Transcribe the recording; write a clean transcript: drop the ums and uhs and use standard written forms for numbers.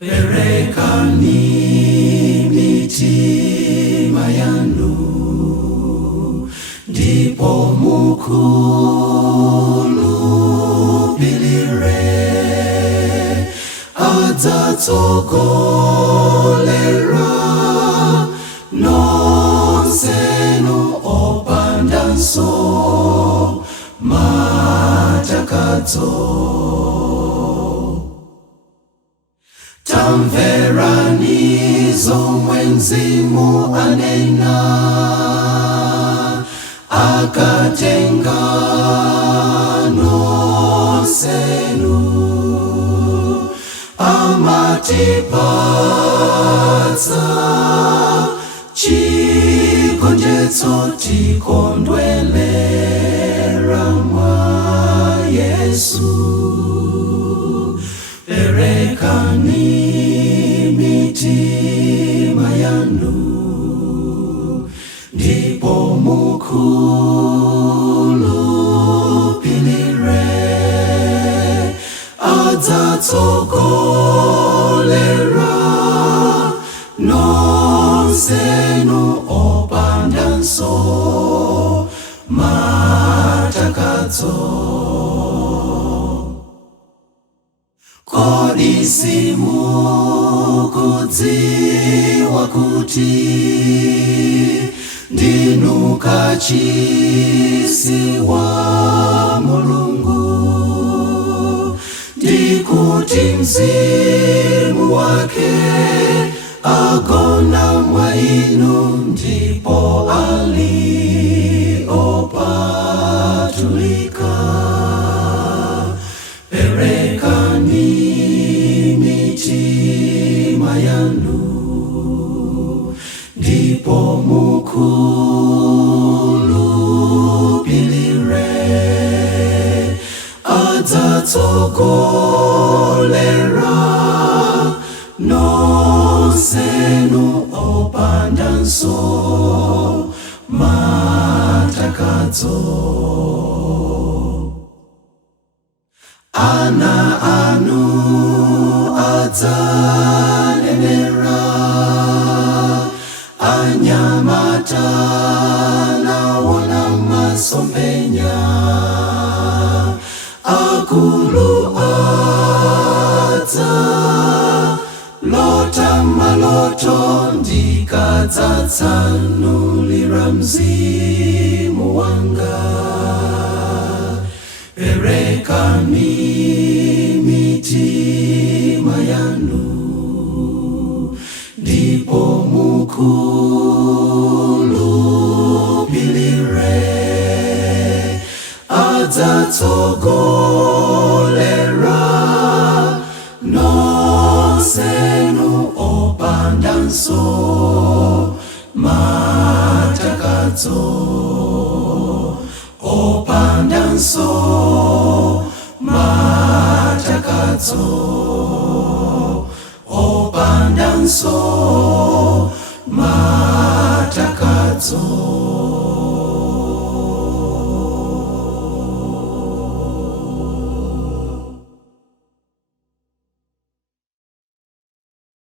Perekani Mitima Yanu, ndipo mukhulupirire adzatsogolera nonsenu opandanso matakadzo. Tamverani zomwe Mzimu anena, akatenga nonsenu amatipatsa chigonjetso tikondwelera mwa Yesu. Perekani Mitima Yanu, ndipo mukhulupirire adzatsogolera nonsenu opandanso matakadzo. Kodi simukudziwa kuti ndinu kachisi wa Mulungu, ndikuti Mzimu wake agona mwa inu, ndipo aliopatulika. Perekani Mitima Yanu, ndipo mukhulupirire adzatsogolera nonsenu opandanso matakadzo. Ana anu adzanenera, anyamata nawona masomphenya, akulu adza lota maloto, ndikadzatsanulira Mzimu wanga. Perekani Mitima Yanu, ndipo mukhulupirire adzatsogolera nonsenu opandanso matakadzo. Opandanso matakadzo, opandanso matakadzo.